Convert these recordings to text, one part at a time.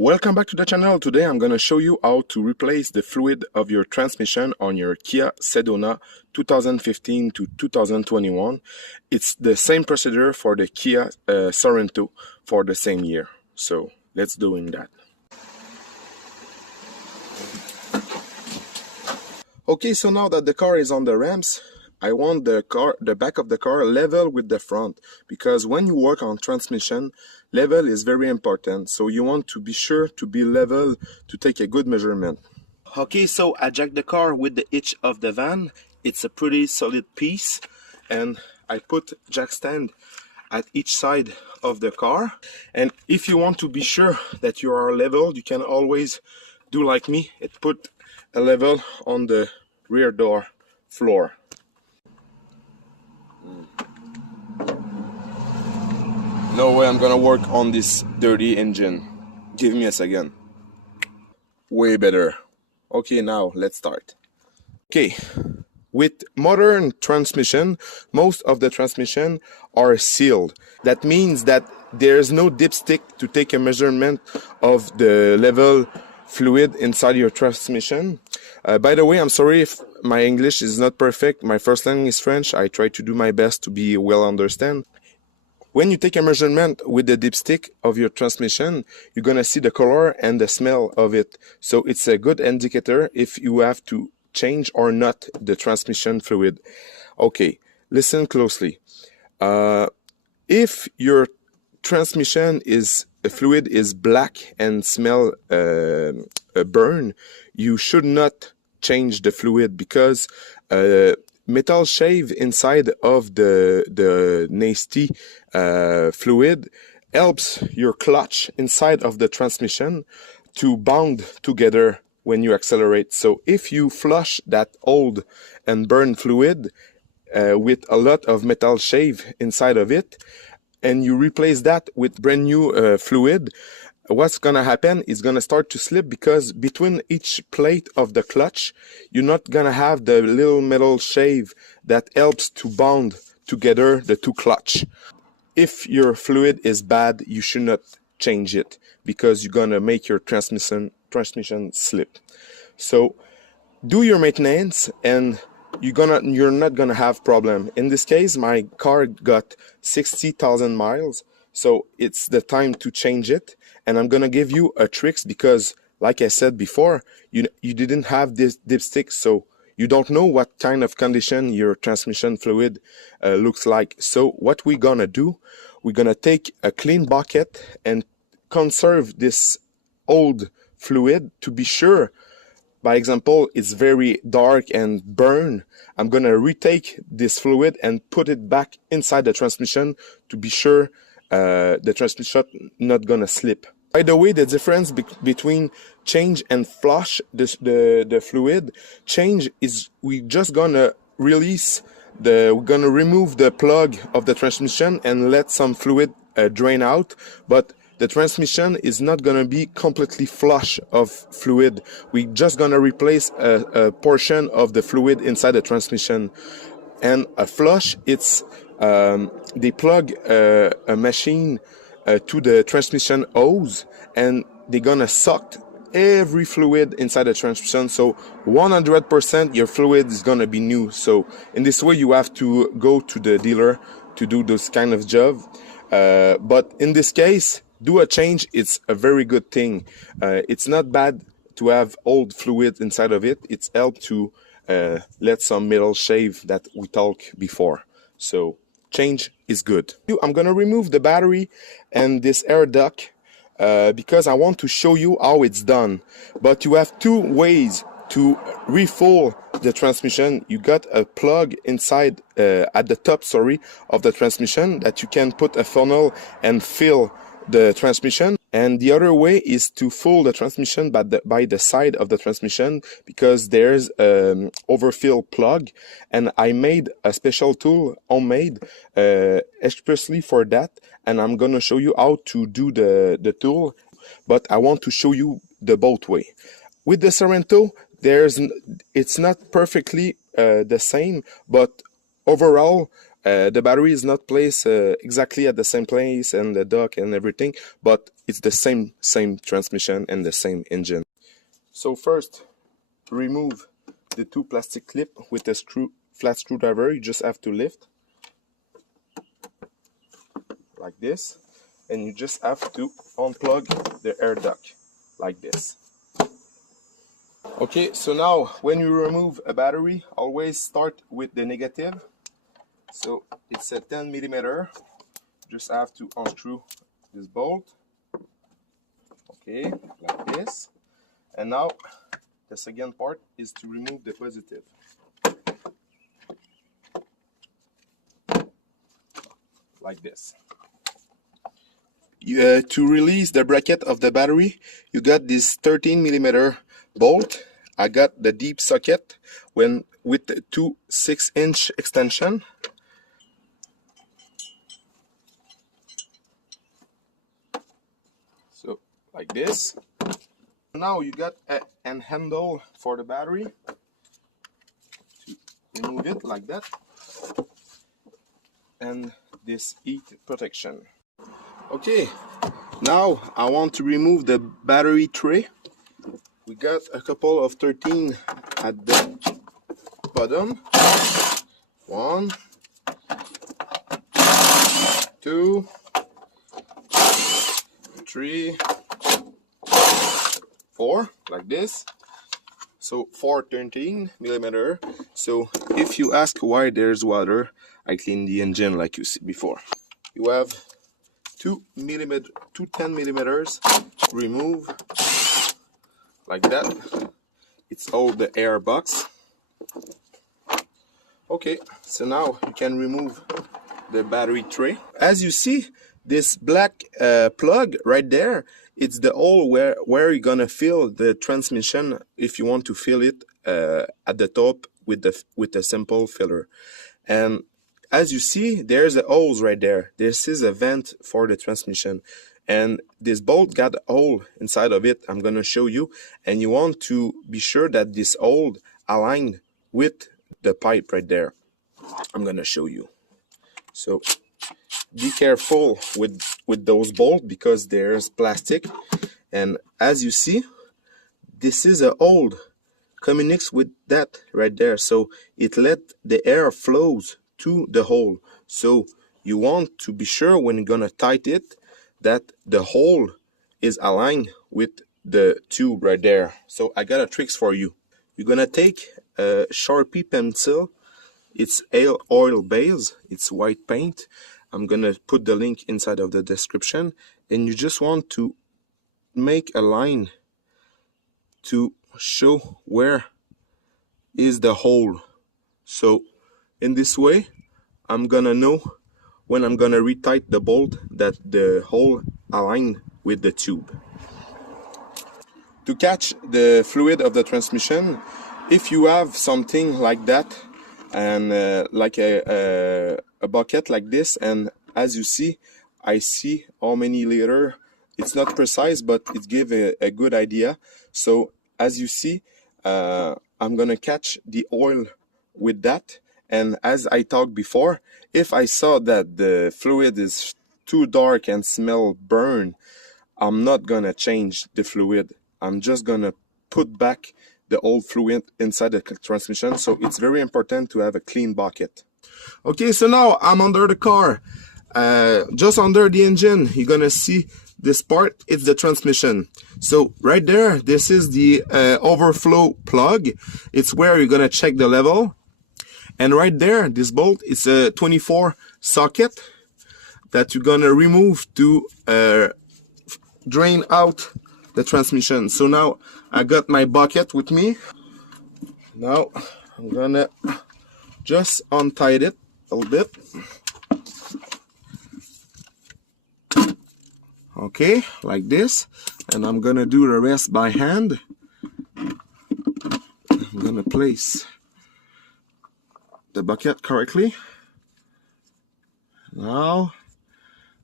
Welcome back to the channel. Today I'm going to show you how to replace the fluid of your transmission on your Kia Sedona 2015 to 2021. It's the same procedure for the Kia Sorento for the same year. So let's doing that. Okay, so now that the car is on the ramps, I want the back of the car level with the front, because when you work on transmission, level is very important. So you want to be sure to be level to take a good measurement. Okay, so I jack the car with the hitch of the van. It's a pretty solid piece, and I put jack stand at each side of the car. And if you want to be sure that you are level, you can always do like me, put a level on the rear door floor. No way I'm gonna work on this dirty engine. Give me a second. Way better. Okay, now let's start. Okay, with modern transmission, most of the transmission are sealed. That means that there's no dipstick to take a measurement of the level fluid inside your transmission. By the way, I'm sorry if my English is not perfect. My first language is French. I try to do my best to be well understand. When you take a measurement with the dipstick of your transmission, you're gonna see the color and the smell of it. So it's a good indicator if you have to change or not the transmission fluid. Okay, listen closely. If your transmission fluid is black and smell burn, you should not change the fluid, because metal shave inside of the nasty fluid helps your clutch inside of the transmission to bond together when you accelerate. So if you flush that old and burn fluid with a lot of metal shave inside of it, and you replace that with brand new fluid, what's gonna happen is gonna start to slip, because between each plate of the clutch, you're not gonna have the little metal shave that helps to bond together the two clutch. If your fluid is bad, you should not change it, because you're gonna make your transmission slip. So do your maintenance, and you're not gonna have problem. In this case, my car got 60,000 miles, so it's the time to change it. And I'm gonna give you a tricks, because like I said before, you didn't have this dipstick, so you don't know what kind of condition your transmission fluid looks like. So what we're gonna do, we're gonna take a clean bucket and conserve this old fluid to be sure. By example, it's very dark and burn. I'm gonna retake this fluid and put it back inside the transmission to be sure the transmission not gonna slip. By the way, the difference between change and flush the fluid, change is we just gonna release we're gonna remove the plug of the transmission and let some fluid drain out, but the transmission is not gonna be completely flush of fluid. We just gonna replace a portion of the fluid inside the transmission. And a flush, it's they plug a machine to the transmission hose, and they're gonna suck every fluid inside the transmission. So 100% your fluid is gonna be new. So in this way, you have to go to the dealer to do this kind of job. But in this case, do a change. It's a very good thing. It's not bad to have old fluid inside of it. It's helped to let some metal shave that we talked before. So change is good. I'm gonna remove the battery and this air duct because I want to show you how it's done. But you have two ways to refill the transmission. You got a plug inside at the top, of the transmission that you can put a funnel and fill the transmission. And the other way is to fill the transmission by the side of the transmission, because there's overfill plug, and I made a special tool homemade expressly for that, and I'm gonna show you how to do the tool, but I want to show you the both way. With the Sorento, it's not perfectly the same, but overall The battery is not placed exactly at the same place and the dock and everything, but it's the same transmission and the same engine. So first, remove the two plastic clip with a flat screwdriver. You just have to lift like this, and you just have to unplug the air duct like this. Okay, so now when you remove a battery, always start with the negative. So it's a 10 millimeter. Just have to unscrew this bolt. Okay, like this. And now the second part is to remove the positive. Like this. To release the bracket of the battery, you got this 13 millimeter bolt. I got the deep socket with the two 6-inch extension. So like this. Now you got an handle for the battery. To remove it like that. And this heat protection. Okay, now I want to remove the battery tray. We got a couple of 13 at the bottom. 1, 2, 3, 4, like this. So 4 13 millimeter. So if you ask why there's water, I clean the engine like you see before. You have 2 10 millimeters. Remove like that. It's all the air box. Okay, so now you can remove the battery tray. As you see, this black plug right there, it's the hole where you're gonna fill the transmission if you want to fill it at the top with a simple filler. And as you see, there's a holes right there. This is a vent for the transmission, and this bolt got a hole inside of it. I'm gonna show you, and you want to be sure that this hole aligned with the pipe right there. I'm gonna show you. So be careful with those bolts because there's plastic, and as you see, this is a hole communicates with that right there, so it let the air flows to the hole. So you want to be sure when you're gonna tighten it that the hole is aligned with the tube right there. So I got a tricks for you. You're gonna take a Sharpie pencil. It's oil base, it's white paint. I'm gonna put the link inside of the description, and you just want to make a line to show where is the hole. So in this way, I'm gonna know when I'm gonna retighten the bolt that the hole aligned with the tube. To catch the fluid of the transmission, if you have something like that, and like a bucket like this, and as you see, I see how many liter. It's not precise, but it gives a good idea. So as you see, I'm gonna catch the oil with that, and as I talked before, if I saw that the fluid is too dark and smell burn, I'm not gonna change the fluid. I'm just gonna put back the old fluid inside the transmission. So it's very important to have a clean bucket. Okay, so now I'm under the car, just under the engine. You're gonna see this part, it's the transmission. So right there, this is the overflow plug. It's where you're gonna check the level. And right there, this bolt is a 24 socket that you're gonna remove to drain out the transmission. So now I got my bucket with me. Now I'm gonna just untie it a little bit. Okay, like this, and I'm gonna do the rest by hand. I'm gonna place the bucket correctly. Now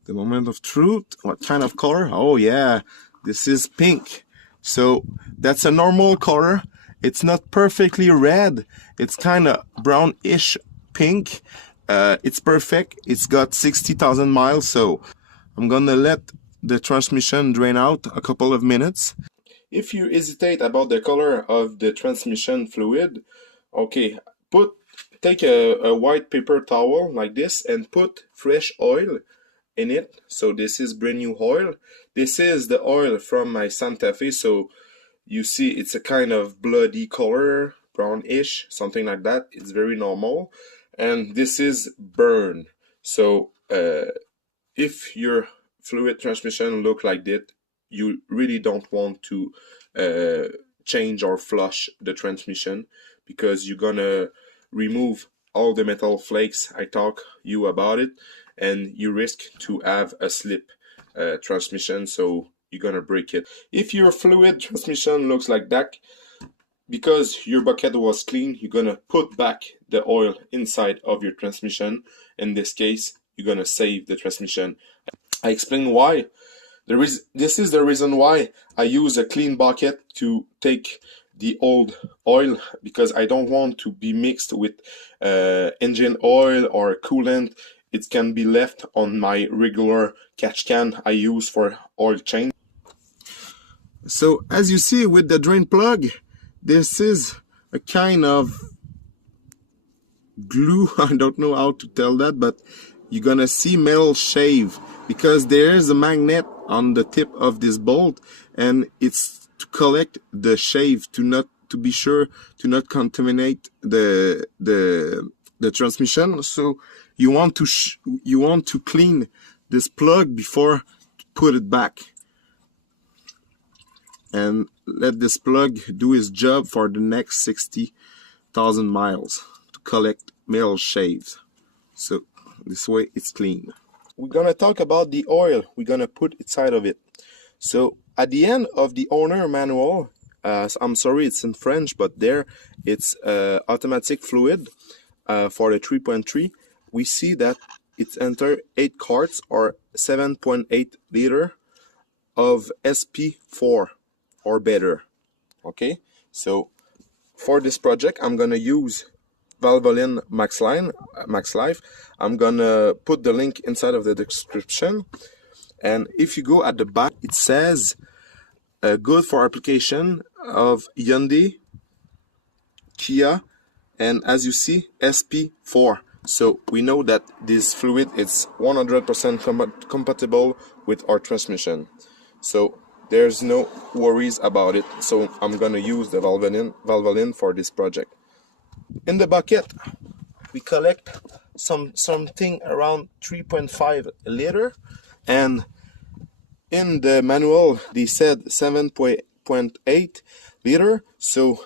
the moment of truth. What kind of color? Oh yeah, this is pink. So that's a normal color. It's not perfectly red. It's kind of brownish pink. it's perfect. It's got 60,000 miles, so I'm gonna let the transmission drain out a couple of minutes. If you hesitate about the color of the transmission fluid, okay, take a white paper towel like this and put fresh oil in it. So this is brand new oil. This is the oil from my Santa Fe, so you see it's a kind of bloody color, brownish, something like that. It's very normal. And this is burn. So if your fluid transmission look like that, you really don't want to change or flush the transmission, because you're gonna remove all the metal flakes I talk you about it, and you risk to have a slip transmission, so you're gonna break it. If your fluid transmission looks like that, because your bucket was clean, you're gonna put back the oil inside of your transmission. In this case, you're gonna save the transmission. I explain why. This is the reason why I use a clean bucket to take the old oil, because I don't want to be mixed with engine oil or coolant. It can be left on my regular catch can I use for oil change. So as you see with the drain plug, this is a kind of glue. I don't know how to tell that, but you're gonna see metal shave, because there is a magnet on the tip of this bolt, and it's to collect the shave, to be sure to not contaminate the transmission. So you want to clean this plug before put it back, and let this plug do its job for the next 60,000 miles to collect metal shaves. So this way it's clean. We're gonna talk about the oil we're gonna put inside of it. So at the end of the owner manual, I'm sorry it's in French, but there it's automatic fluid for the 3.3. We see that it's enter 8 quarts or 7.8 liter of SP4 or better. Okay, so for this project I'm gonna use Valvoline Max Life. I'm gonna put the link inside of the description, and if you go at the back, it says good for application of Hyundai, Kia, and as you see, SP4. So we know that this fluid is 100% compatible with our transmission, so there's no worries about it. So I'm gonna use the Valvoline for this project. In the bucket, we collect something around 3.5 liter, and in the manual they said 7.8 liter. So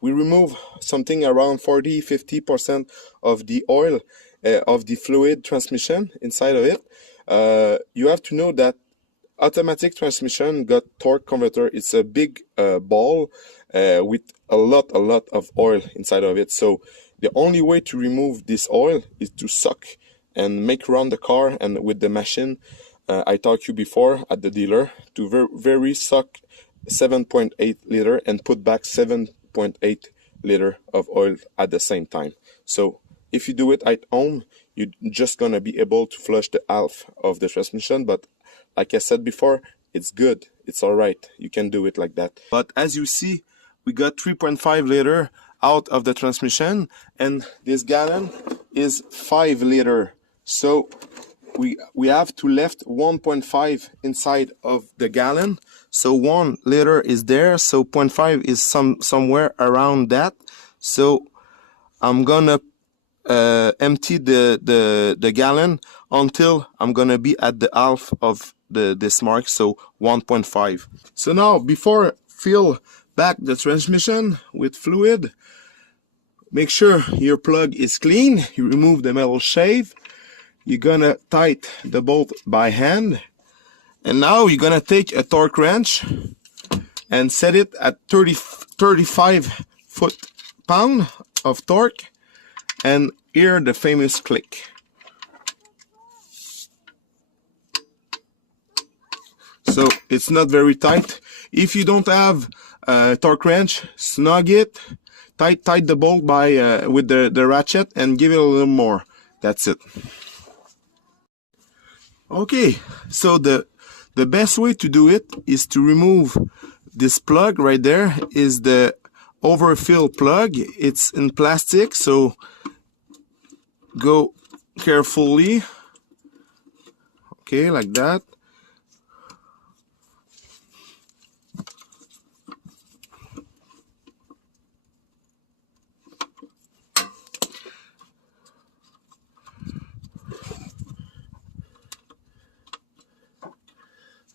we remove something around 40-50% of the oil of the fluid transmission inside of it. You have to know that automatic transmission got torque converter. It's a big ball with a lot of oil inside of it. So the only way to remove this oil is to suck and make run the car, and with the machine I taught you before at the dealer, to very suck 7.8 liter and put back 7.8 liter of oil at the same time. So if you do it at home, you're just gonna be able to flush the half of the transmission, but like I said before, it's good, it's alright, you can do it like that. But as you see, we got 3.5 liter out of the transmission, and this gallon is 5 liter. So we have to left 1.5 inside of the gallon. So 1 liter is there, so 0.5 is somewhere around that. So I'm gonna empty the gallon until I'm gonna be at the half of this mark, so 1.5. So now, before fill back the transmission with fluid, make sure your plug is clean. You remove the metal shave. You're gonna tighten the bolt by hand, and now you're gonna take a torque wrench and set it at 35 foot-pound of torque, and hear the famous click. So it's not very tight. If you don't have a torque wrench, snug it, tight the bolt by with the ratchet, and give it a little more. That's it. Okay, so the best way to do it is to remove this plug right there. Is the overfill plug. It's in plastic, so go carefully. Okay, like that.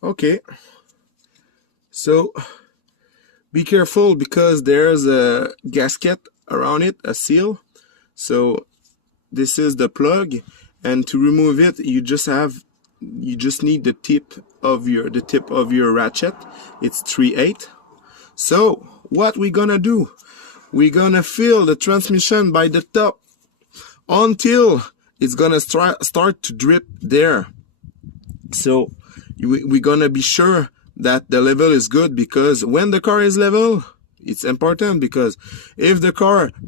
Okay, so be careful because there's a gasket around it, a seal. So this is the plug, and to remove it, you just need the tip of your ratchet. It's 3/8. So what we're gonna do? We're gonna fill the transmission by the top until it's gonna start to drip there. So we're gonna be sure that the level is good, because when the car is level, it's important, because if the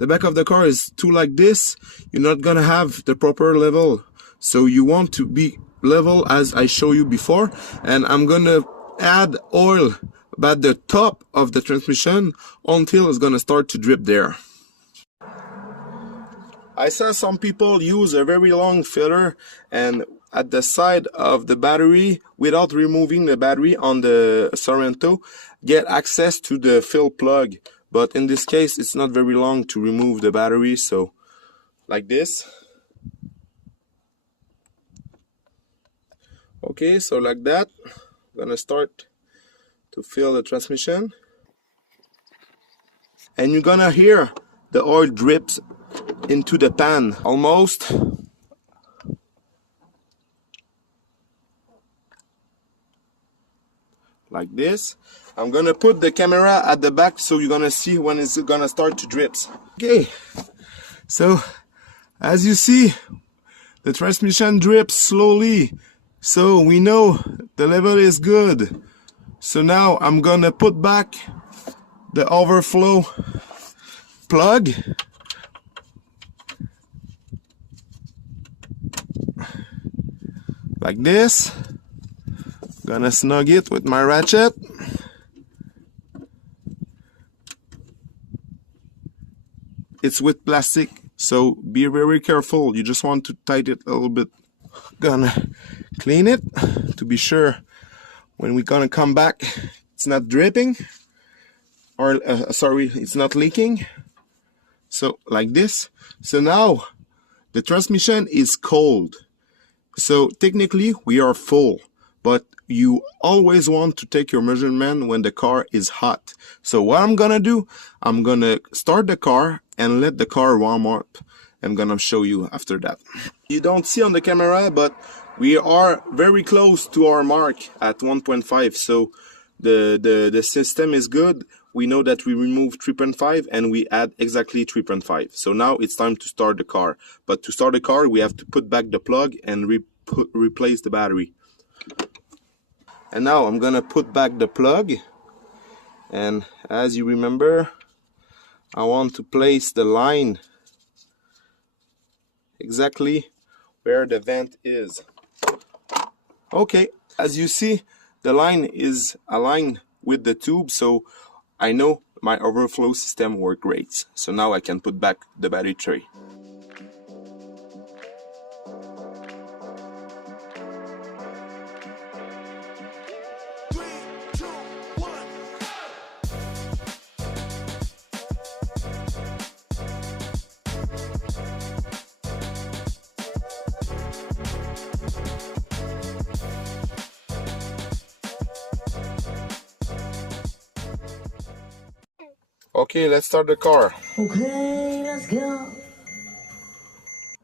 back of the car is too like this, you're not gonna have the proper level. So you want to be level as I show you before, and I'm gonna add oil at the top of the transmission until it's gonna start to drip there. I saw some people use a very long filler and at the side of the battery, without removing the battery on the Sorento, get access to the fill plug. But in this case, it's not very long to remove the battery, so like this. Okay, so like that, I'm gonna start to fill the transmission. And you're gonna hear the oil drips into the pan almost. Like this. I'm gonna put the camera at the back so you're gonna see when it's gonna start to drip. Okay, so as you see, the transmission drips slowly, so we know the level is good. So now I'm gonna put back the overflow plug. Like this. Gonna snug it with my ratchet. It's with plastic, so be very careful. You just want to tighten it a little bit. Gonna clean it to be sure when we're gonna come back it's not dripping, or sorry, it's not leaking. So like this. So now the transmission is cold, so technically we are full, but you always want to take your measurement when the car is hot. So what I'm gonna do, I'm gonna start the car and let the car warm up. I'm gonna show you after that. You don't see on the camera, but we are very close to our mark at 1.5. So the system is good. We know that we remove 3.5 and we add exactly 3.5. So now it's time to start the car. But to start the car, we have to put back the plug and replace the battery. And now I'm gonna put back the plug, and as you remember, I want to place the line exactly where the vent is. Okay, as you see, the line is aligned with the tube, so I know my overflow system worked great. So now I can put back the battery tray. Okay, let's start the car. Okay, let's go.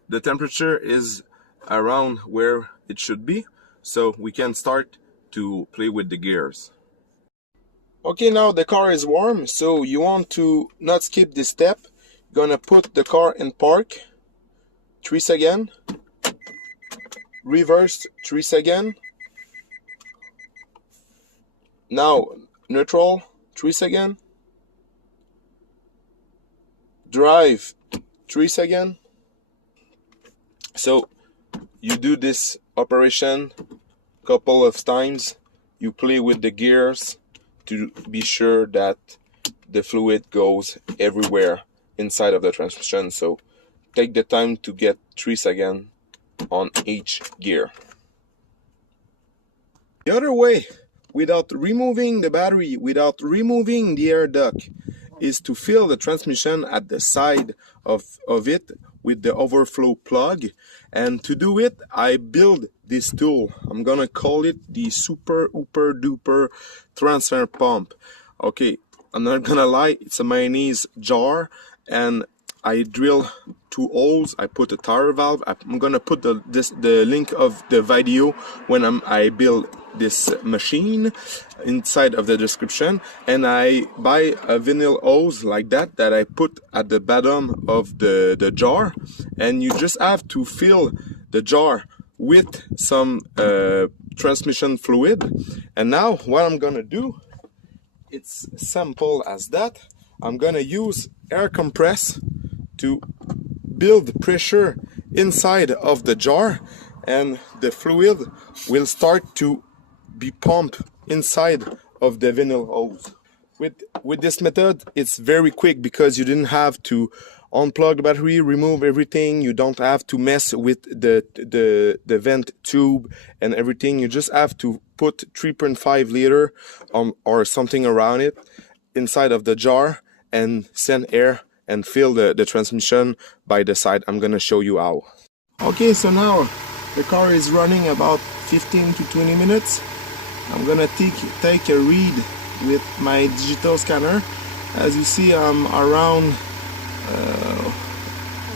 The temperature is around where it should be, so we can start to play with the gears. Okay, now the car is warm, so you want to not skip this step. You're gonna put the car in park, 3 seconds, reverse 3 seconds, now neutral 3 seconds, drive 3 seconds, So you do this operation a couple of times. You play with the gears to be sure that the fluid goes everywhere inside of the transmission. So take the time to get 3 seconds on each gear. The other way, without removing the battery, without removing the air duct, is to fill the transmission at the side of it with the overflow plug. And to do it, I build this tool. I'm gonna call it the super ooper duper transfer pump. Okay, I'm not gonna lie, it's a mayonnaise jar, and I drill 2 holes. I put a tire valve. I'm gonna put the link of the video when I build this machine inside of the description. And I buy a vinyl hose like that I put at the bottom of the jar, and you just have to fill the jar with some transmission fluid. And now what I'm gonna do, it's simple as that. I'm gonna use air compress to build pressure inside of the jar, and the fluid will start to be pumped inside of the vinyl hose. With this method, it's very quick because you didn't have to unplug the battery, remove everything. You don't have to mess with the vent tube and everything. You just have to put 3.5 liter or something around it inside of the jar and send air and fill the transmission by the side. I'm gonna show you how. Okay, so now the car is running about 15 to 20 minutes. I'm gonna take a read with my digital scanner. As you see, I'm around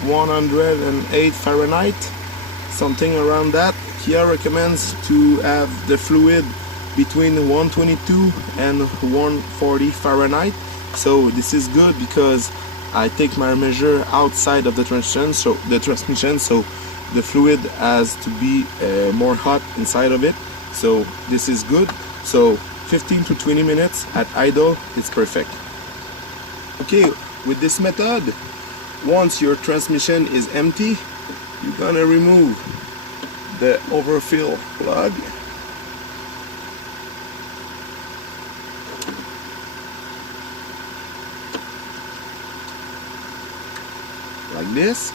108 Fahrenheit, something around that. Kia recommends to have the fluid between 122 and 140 Fahrenheit. So this is good because I take my measure outside of the transmission, so the fluid has to be more hot inside of it. So this is good. So 15 to 20 minutes at idle, it's perfect. Okay, with this method, once your transmission is empty, you're gonna remove the overfill plug. Like this.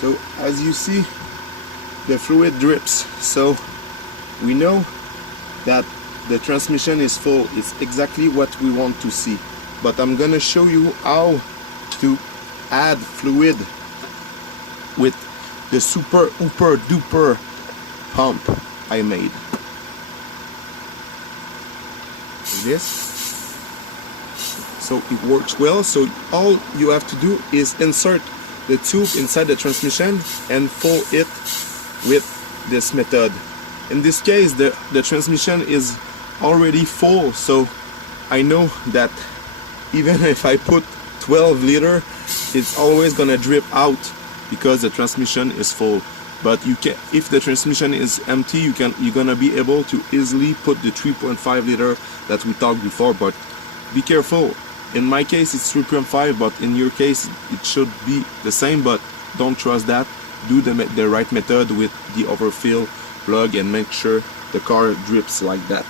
So as you see, the fluid drips. So we know that the transmission is full. It's exactly what we want to see. But I'm gonna show you how to add fluid with the super ooper duper pump I made. Like this. So it works well. So all you have to do is insert the tube inside the transmission and fill it with this method. In this case, the transmission is already full, so I know that even if I put 12 liter, it's always gonna drip out because the transmission is full. But you can, if the transmission is empty, you're gonna be able to easily put the 3.5 liter that we talked before. But be careful. In my case, it's 3.5, but in your case, it should be the same. But don't trust that. Do the right method with the overfill plug and make sure the car drips like that.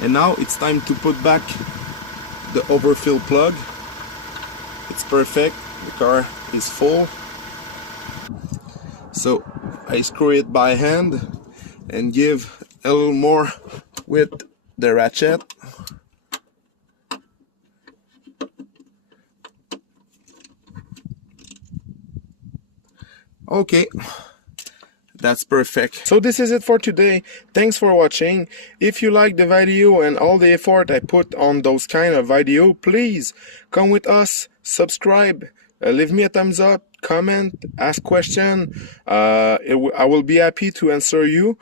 And now it's time to put back the overfill plug. It's perfect. The car is full. So I screw it by hand and give a little more with the ratchet. Okay, that's perfect. So this is it for today. Thanks for watching. If you like the video and all the effort I put on those kind of video, please come with us, subscribe, leave me a thumbs up, comment, ask question. I will be happy to answer you.